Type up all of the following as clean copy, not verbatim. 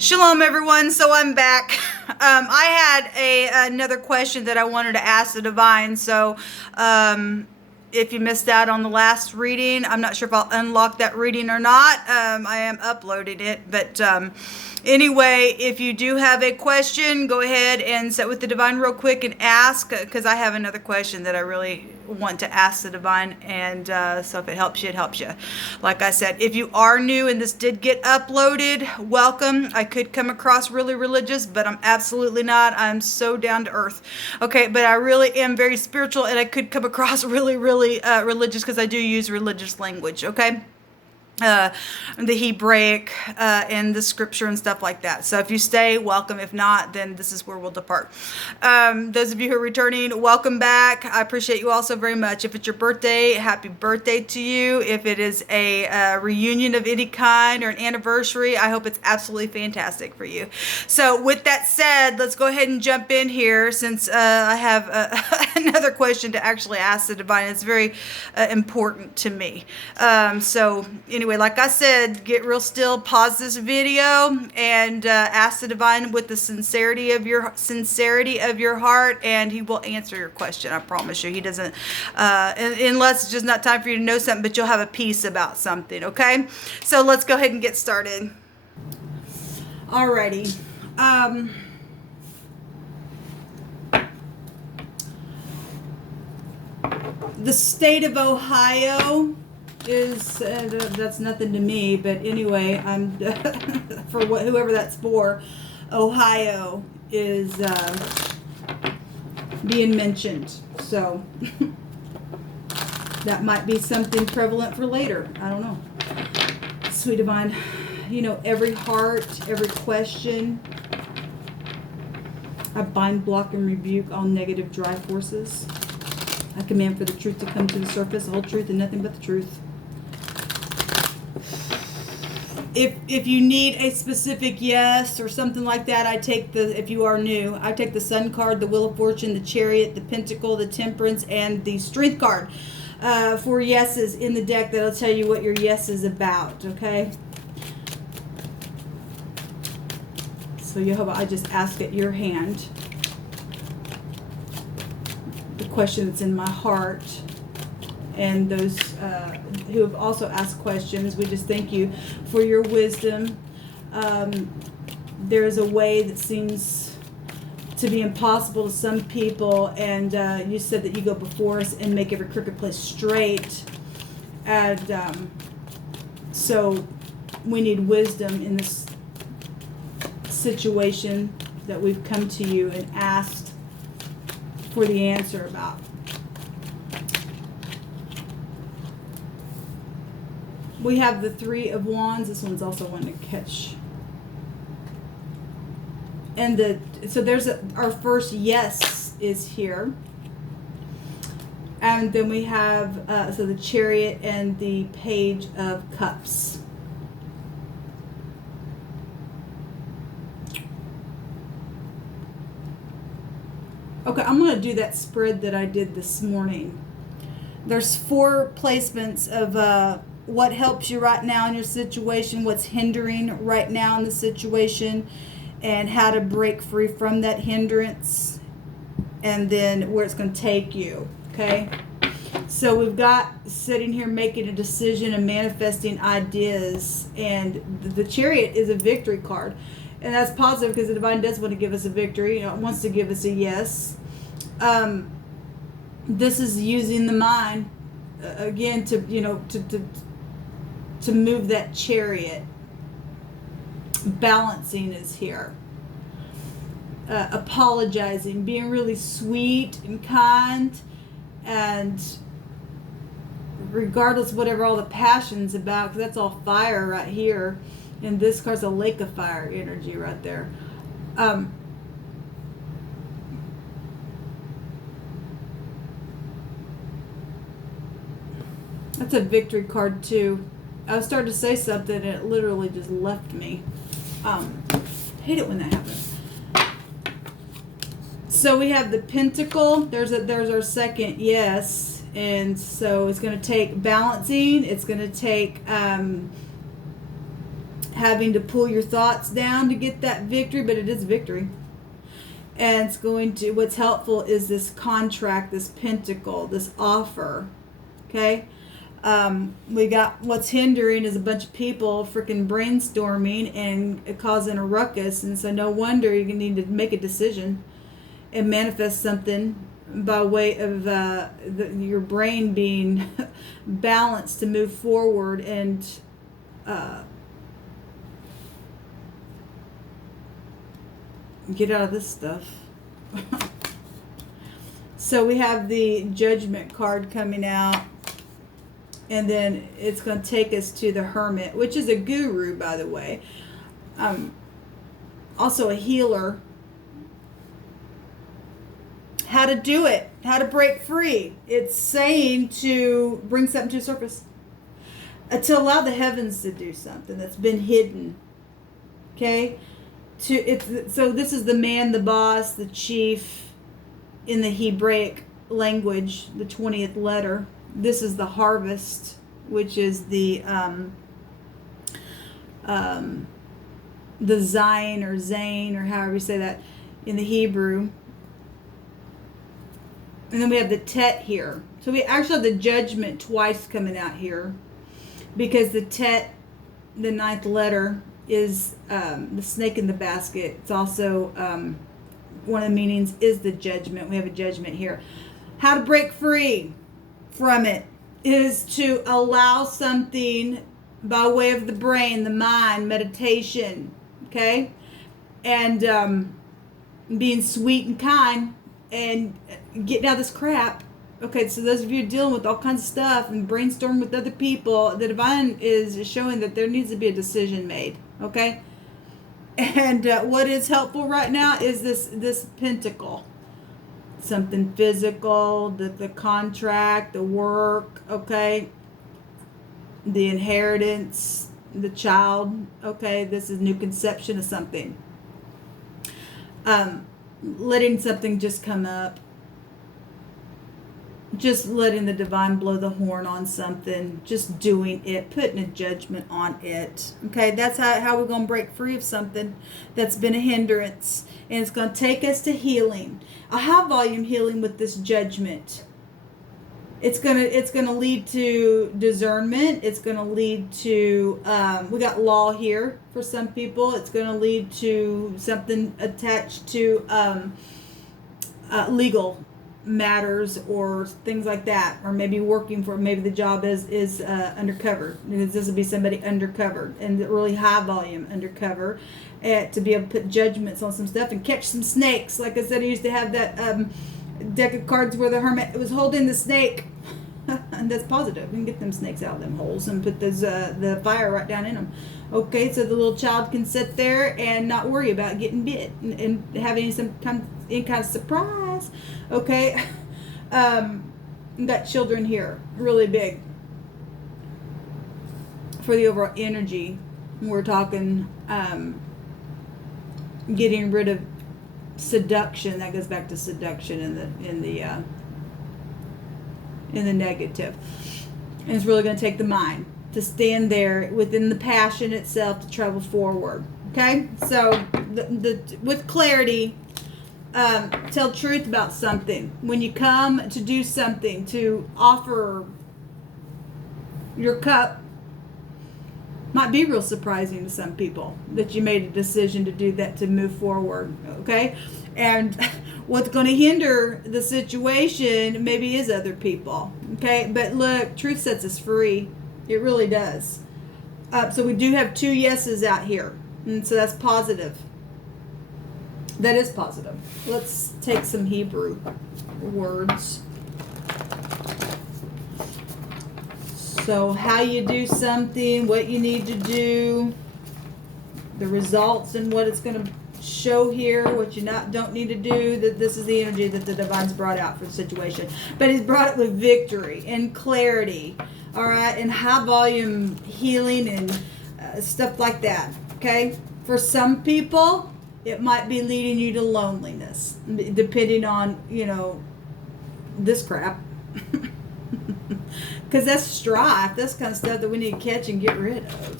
Shalom, everyone. So I'm back. I had another question that I wanted to ask the divine. So if you missed out on the last reading, I'm not sure if I'll unlock that reading or not. I am uploading it. But anyway, if you do have a question, go ahead and sit with the divine real quick and ask, because I have another question that I really want to ask the divine. And so if it helps you, it helps you. Like I said, if you are new and this did get uploaded, welcome. I could come across really religious, but I'm absolutely not. I'm so down to earth. Okay, but I really am very spiritual, and I could come across really religious, because I do use religious language. Okay. The Hebraic and the scripture and stuff like that. So if you stay, welcome. If not, then this is where we'll depart. Those of you who are returning, welcome back. I appreciate you all so very much. If it's your birthday, happy birthday to you. If it is a reunion of any kind or an anniversary, I hope it's absolutely fantastic for you. So with that said, let's go ahead and jump in here, since I have another question to actually ask the divine. It's very important to me. So anyway, like I said, get real still, pause this video, and ask the divine with the sincerity of your heart, and he will answer your question. I promise you. He doesn't, unless it's just not time for you to know something, but you'll have a peace about something. Okay, so let's go ahead and get started. Alrighty. The state of Ohio is that's nothing to me, but anyway, I'm for whoever that's for. Ohio is being mentioned, so that might be something prevalent for later. I don't know. Sweet divine, you know every heart, every question. I bind, block, and rebuke all negative drive forces. I command for the truth to come to the surface, the whole truth and nothing but the truth. If you need a specific yes or something like that, I take if you are new, I take the Sun card, the Wheel of Fortune, the Chariot, the Pentacle, the Temperance, and the Strength card for yeses in the deck. That'll tell you what your yes is about, okay? So Jehovah, I just ask at your hand the question that's in my heart, and those who have also asked questions, we just thank you for your wisdom. There is a way that seems to be impossible to some people, and you said that you go before us and make every crooked place straight, and so we need wisdom in this situation that we've come to you and asked for the answer about. We have the Three of Wands. This one's also one to catch. And so there's our first yes is here. And then we have so the Chariot and the Page of Cups. Okay, I'm going to do that spread that I did this morning. There's 4 placements of what helps you right now in your situation, what's hindering right now in the situation, and how to break free from that hindrance, and then where it's going to take you, okay? So we've got sitting here making a decision and manifesting ideas, and the Chariot is a victory card. And that's positive, because the divine does want to give us a victory. You know, it wants to give us a yes. This is using the mind again to to move that chariot. Balancing is here. Apologizing, being really sweet and kind, and regardless of whatever all the passion's about, because that's all fire right here. And this card's a lake of fire energy right there. That's a victory card too. I was starting to say something and it literally just left me. Hate it when that happens. So we have the Pentacle. There's our second yes. And so it's going to take balancing. It's going to take having to pull your thoughts down to get that victory, but it is victory. And it's going to, what's helpful is this contract, this pentacle, this offer. Okay? We got what's hindering is a bunch of people freaking brainstorming and causing a ruckus. And so no wonder you need to make a decision and manifest something by way of your brain being balanced to move forward and get out of this stuff. So we have the Judgment card coming out, and then it's going to take us to the Hermit, which is a guru, by the way. Also a healer. How to do it, how to break free. It's saying to bring something to the surface, to allow the heavens to do something that's been hidden. Okay, so this is the man, the boss, the chief in the Hebraic language, the 20th letter. This is the harvest, which is the Zion or Zane or however you say that in the Hebrew. And then we have the Tet here. So we actually have the Judgment twice coming out here, because the Tet, the 9th letter, is the snake in the basket. It's also one of the meanings is the judgment. We have a judgment here. How to break free from it is to allow something by way of the brain, the mind, meditation, okay? And being sweet and kind and getting out of this crap. Okay, so those of you dealing with all kinds of stuff and brainstorming with other people, the divine is showing that there needs to be a decision made, okay? And what is helpful right now is this pentacle. Something physical, the contract, the work, okay? The inheritance, the child, okay? This is new conception of something. Letting something just come up. Just letting the divine blow the horn on something. Just doing it. Putting a judgment on it. Okay, that's how we're going to break free of something that's been a hindrance. And it's going to take us to healing. A high volume healing with this judgment. It's gonna lead to discernment. It's gonna lead to we got law here for some people. It's gonna lead to something attached to legal matters or things like that, or maybe working for, maybe the job is undercover, because this would be somebody undercover and really high volume undercover, to be able to put judgments on some stuff and catch some snakes. Like I said, I used to have that deck of cards where the hermit was holding the snake. And that's positive. We can get them snakes out of them holes and put those the fire right down in them. Okay, so the little child can sit there and not worry about getting bit and having any kind of surprise. Okay, got children here, really big for the overall energy. We're talking getting rid of seduction. That goes back to seduction in the negative. And it's really going to take the mind to stand there within the passion itself to travel forward. Okay, so with clarity, tell truth about something. When you come to do something, to offer your cup, might be real surprising to some people that you made a decision to do that, to move forward. Okay, and what's going to hinder the situation maybe is other people. Okay, but look, truth sets us free. It really does. So we do have 2 yeses out here, and so that's positive. That is positive. Let's take some Hebrew words. So how you do something, what you need to do, the results and what it's going to show here, what you don't need to do. That this is the energy that the divine's brought out for the situation. But he's brought it with victory and clarity, all right, and high volume healing and stuff like that. Okay, for some people, it might be leading you to loneliness, depending on this crap. Because that's strife. That's kind of stuff that we need to catch and get rid of.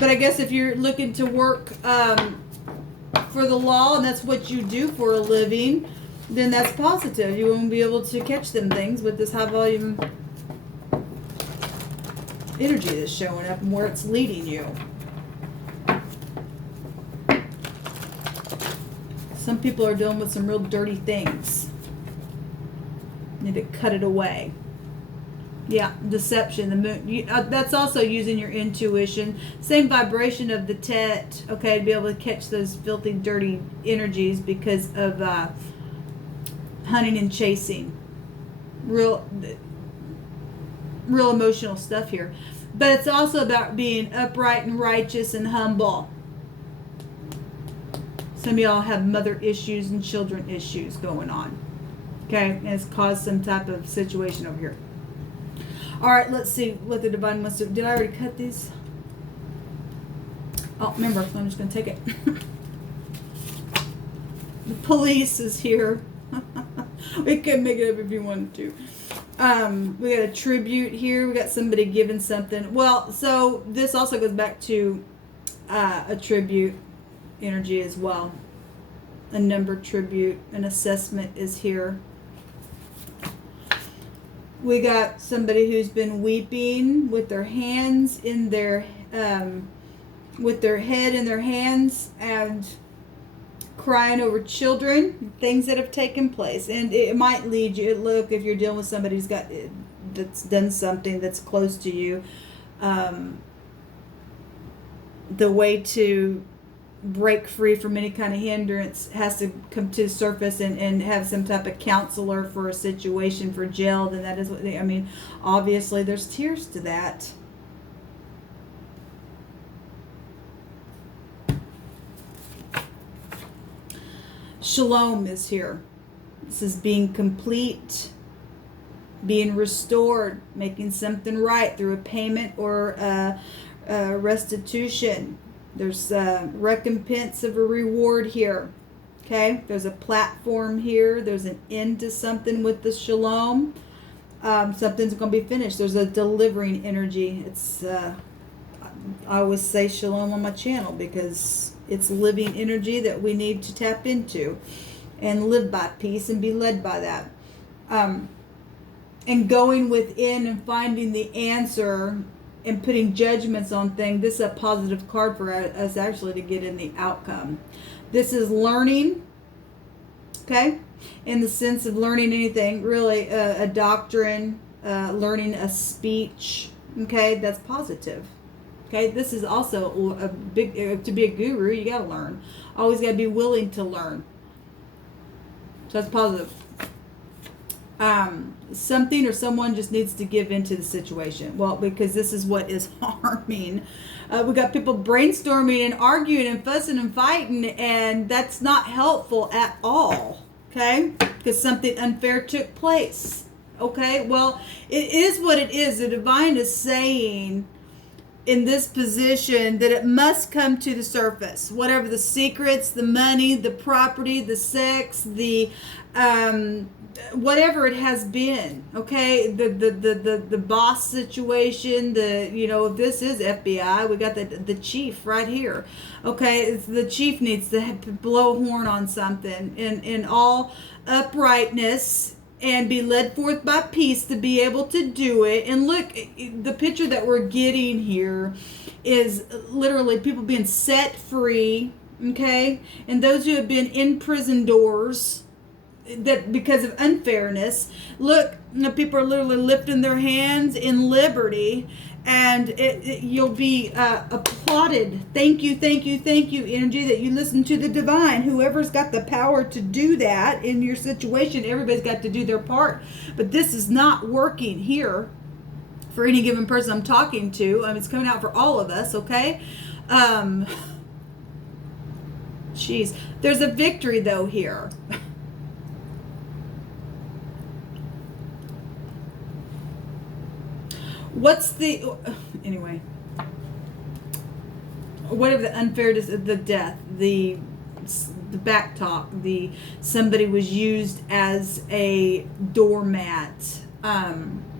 But I guess if you're looking to work for the law and that's what you do for a living, then that's positive. You won't be able to catch them things with this high volume energy that's showing up and where it's leading you. Some people are dealing with some real dirty things. Need to cut it away. Yeah, deception, the moon. That's also using your intuition. Same vibration of the Tet, okay, to be able to catch those filthy, dirty energies because of hunting and chasing. Real emotional stuff here. But it's also about being upright and righteous and humble. Some of y'all have mother issues and children issues going on. Okay, and it's caused some type of situation over here. All right, let's see what the divine wants to do. Did I already cut these? Oh, remember, so I'm just going to take it. The police is here. We could make it up if you wanted to. We got a tribute here. We got somebody giving something. Well, so this also goes back to a tribute energy as well. A number tribute, an assessment is here. We got somebody who's been weeping with their hands in their, with their head in their hands and crying over children, things that have taken place. And it might lead you, look, if you're dealing with somebody who's got, that's done something that's close to you, the way to break free from any kind of hindrance has to come to the surface and have some type of counselor for a situation for jail. Then that is what I mean, obviously there's tears to that. Shalom is here. This is being complete, being restored, making something right through a payment or restitution. There's a recompense of a reward here. Okay, there's a platform here. There's an end to something with the shalom. Something's going to be finished. There's a delivering energy. It's I always say shalom on my channel because it's living energy that we need to tap into and live by peace and be led by that. And going within and finding the answer and putting judgments on things. This is a positive card for us actually to get in the outcome. This is learning, okay, in the sense of learning anything, really a doctrine, learning a speech, okay, that's positive. Okay, this is also a big, to be a guru, you got to learn. Always got to be willing to learn. So that's positive. Something or someone just needs to give into the situation. Well, because this is what is harming. We got people brainstorming and arguing and fussing and fighting, and that's not helpful at all. Okay, because something unfair took place. Okay, well, it is what it is. The divine is saying in this position that it must come to the surface. Whatever the secrets, the money, the property, the sex, the whatever it has been, okay, the boss situation, if this is FBI, we got the chief right here, okay, the chief needs to blow a horn on something in all uprightness and be led forth by peace to be able to do it. And look, the picture that we're getting here is literally people being set free, okay, and those who have been in prison doors that because of unfairness, look, people are literally lifting their hands in liberty, and you'll be applauded. Thank you, thank you, thank you, energy, that you listen to the divine. Whoever's got the power to do that in your situation, everybody's got to do their part. But this is not working here for any given person I'm talking to. It's coming out for all of us, okay? Jeez. There's a victory, though, here. What's the, anyway, whatever the unfair, the death, the back talk, somebody was used as a doormat,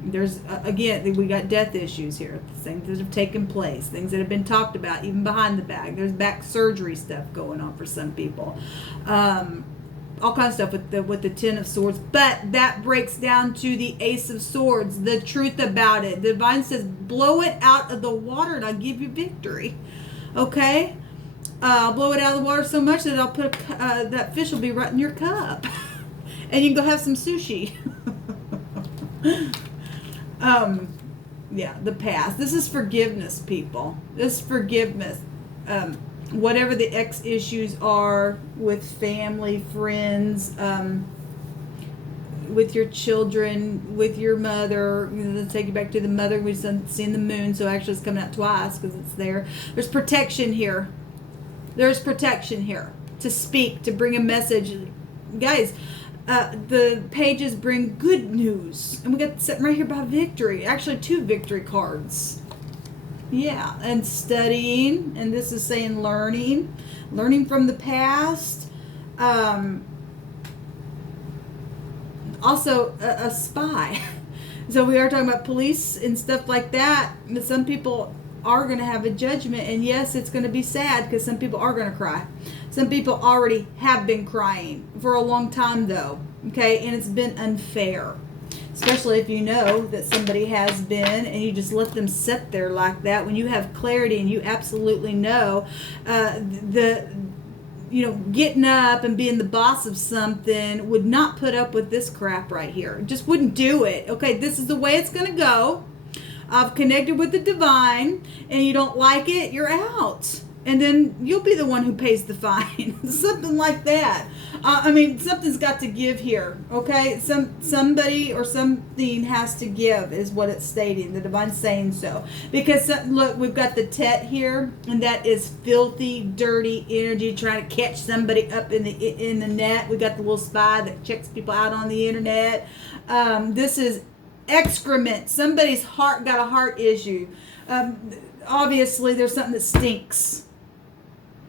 There's, again, we got death issues here. Things that have taken place. Things that have been talked about, even behind the back. There's back surgery stuff going on for some people. All kinds of stuff with the Ten of Swords. But that breaks down to the Ace of Swords. The truth about it. The Divine says, blow it out of the water and I'll give you victory. Okay? I'll blow it out of the water so much that I'll put that fish will be right in your cup. And you can go have some sushi. Yeah, the past. This is forgiveness, people. This is forgiveness. Whatever the ex issues are with family, friends, with your children, with your mother. Let's take you back to the mother. We've seen the moon, so actually it's coming out twice because it's there. There's protection here. There's protection here to speak, to bring a message. Guys, the pages bring good news. And we got sitting right here by victory. Actually, 2 victory cards. Yeah, and studying. And this is saying learning. Learning from the past. Also, a spy. So we are talking about police and stuff like that. But some people are going to have a judgment, and yes, it's going to be sad because some people are going to cry. Some people already have been crying for a long time though, okay, and it's been unfair, especially if you know that somebody has been and you just let them sit there like that. When you have clarity and you absolutely know getting up and being the boss of something would not put up with this crap right here. Just wouldn't do it. Okay, this is the way it's going to go. I've connected with the divine, and you don't like it, you're out. And then you'll be the one who pays the fine. Something like that. I mean, something's got to give here, okay? Somebody or something has to give is what it's stating. The divine's saying so. Because, look, we've got the Tet here, and that is filthy, dirty energy trying to catch somebody up in the net. We got the little spy that checks people out on the internet. This is excrement. Somebody's heart got a heart issue. Obviously, there's something that stinks.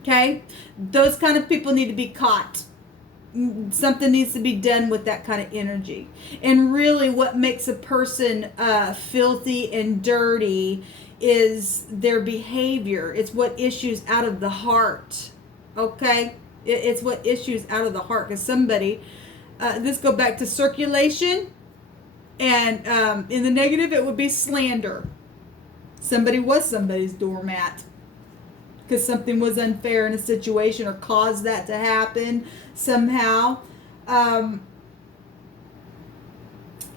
Okay? Those kind of people need to be caught. Something needs to be done with that kind of energy. And really what makes a person filthy and dirty is their behavior. It's what issues out of the heart. Okay? It's what issues out of the heart. Because somebody, this go back to circulation. And in the negative, it would be slander. Somebody was somebody's doormat because something was unfair in a situation or caused that to happen somehow.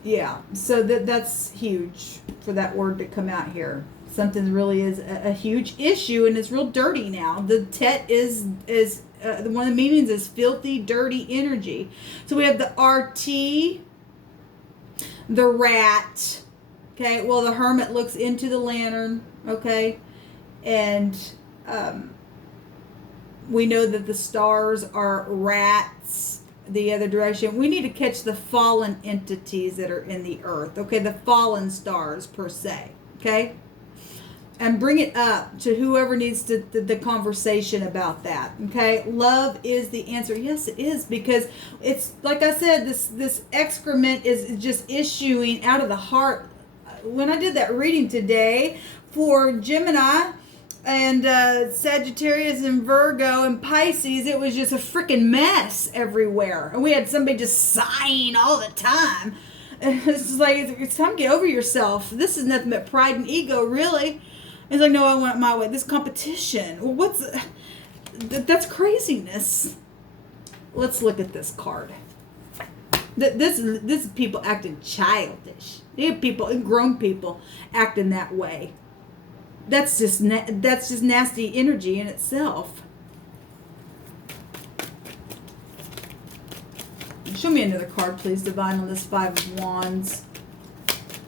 Yeah, so that's huge for that word to come out here. Something really is a huge issue, and it's real dirty now. The Tet is one of the meanings is filthy, dirty energy. So we have the RT. The rat, okay, well, the Hermit looks into the lantern, okay, and we know that the stars are rats the other direction. We need to catch the fallen entities that are in the earth, okay, the fallen stars per se, okay, and bring it up to whoever needs to the conversation about that. Okay, love is the answer. Yes, it is, because it's like I said, this excrement is just issuing out of the heart. When I did that reading today for Gemini and Sagittarius and Virgo and Pisces, it was just a freaking mess everywhere, and we had somebody just sighing all the time. It's just like, it's time to get over yourself. This is nothing but pride and ego, really. It's like, no, I want it my way. This competition. Well, that's craziness. Let's look at this card. This is people acting childish. You have people, grown people, acting that way. That's just nasty energy in itself. Show me another card, please, Divine, on this Five of Wands.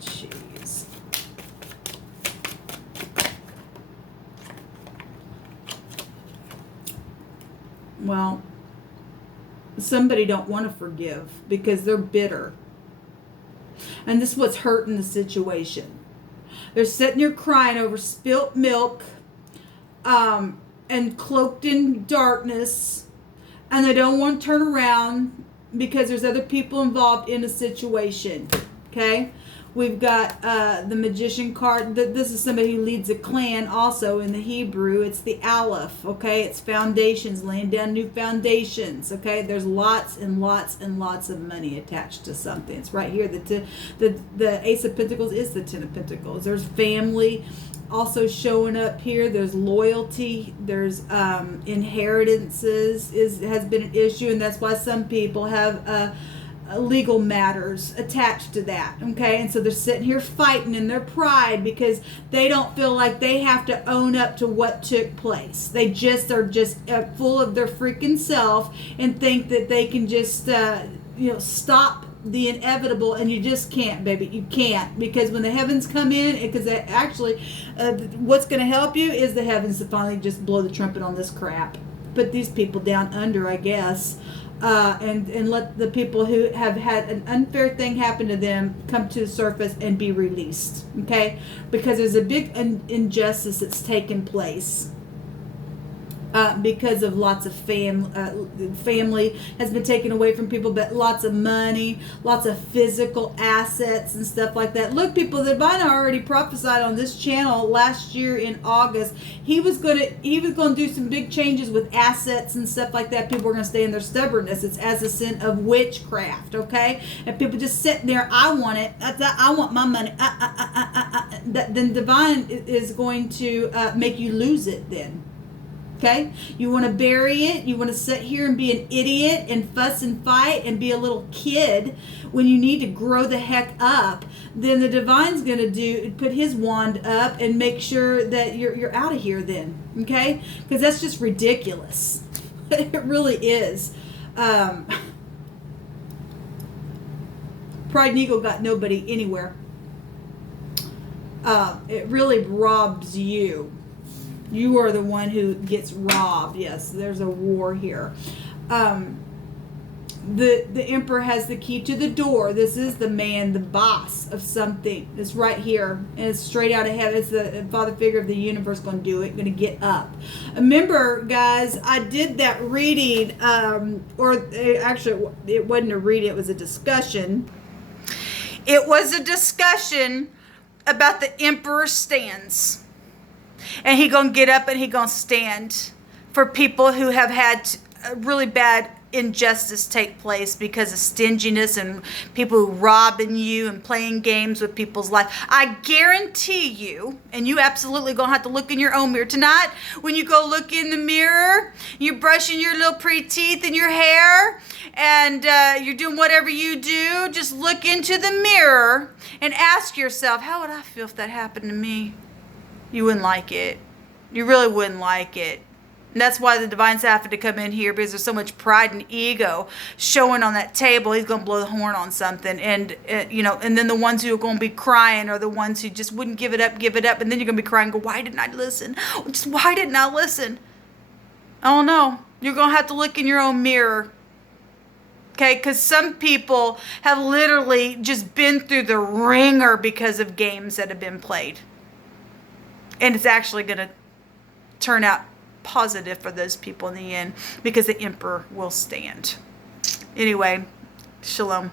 Jeez. Well, somebody don't want to forgive because they're bitter. And this is what's hurting the situation. They're sitting here crying over spilt milk and cloaked in darkness. And they don't want to turn around because there's other people involved in a situation. Okay? We've got the Magician card. This is somebody who leads a clan also in the Hebrew. It's the Aleph, okay? It's foundations, laying down new foundations, okay? There's lots and lots and lots of money attached to something. It's right here. The Ace of Pentacles is the Ten of Pentacles. There's family also showing up here. There's loyalty. There's inheritances has been an issue, and that's why some people have legal matters attached to that, okay? And so they're sitting here fighting in their pride because they don't feel like they have to own up to what took place. They just are just full of their freaking self and think that they can just stop the inevitable, and you just can't, baby. You can't, because when the heavens come in, because actually what's going to help you is the heavens to finally just blow the trumpet on this crap, put these people down under, I guess. And let the people who have had an unfair thing happen to them come to the surface and be released, okay? Because there's a big injustice that's taken place because of lots of family has been taken away from people, but lots of money, lots of physical assets and stuff like that. Look, people, the Divine already prophesied on this channel last year in August. He was going to do some big changes with assets and stuff like that. People were going to stay in their stubbornness. It's as a sin of witchcraft, okay? And people just sitting there, I want it, I want my money, then Divine is going to make you lose it then. Okay, you want to bury it, you want to sit here and be an idiot and fuss and fight and be a little kid when you need to grow the heck up, then the Divine's going to put his wand up and make sure that you're out of here then, okay? Because that's just ridiculous. It really is. Pride and ego got nobody anywhere. It really robs you. You are the one who gets robbed. Yes, there's a war here. The Emperor has the key to the door. This is the man, the boss of something. It's right here. And it's straight out of heaven. It's the father figure of the universe going to do it, going to get up. Remember, guys, I did that reading, actually, it wasn't a reading, it was a discussion. It was a discussion about the Emperor's stance. And he gonna get up and he gonna stand for people who have had really bad injustice take place because of stinginess and people who robbing you and playing games with people's life. I guarantee you, and you absolutely gonna have to look in your own mirror tonight. When you go look in the mirror, you're brushing your little pretty teeth and your hair, and you're doing whatever you do, just look into the mirror and ask yourself, how would I feel if that happened to me? You wouldn't like it. You really wouldn't like it. And that's why the Divine's having to come in here, because there's so much pride and ego showing on that table. He's going to blow the horn on something. And, and then the ones who are going to be crying are the ones who just wouldn't give it up. And then you're going to be crying and go, why didn't I listen? Just why didn't I listen? Oh, no. You're going to have to look in your own mirror. Okay, because some people have literally just been through the ringer because of games that have been played. And it's actually going to turn out positive for those people in the end, because the Emperor will stand. Anyway, shalom.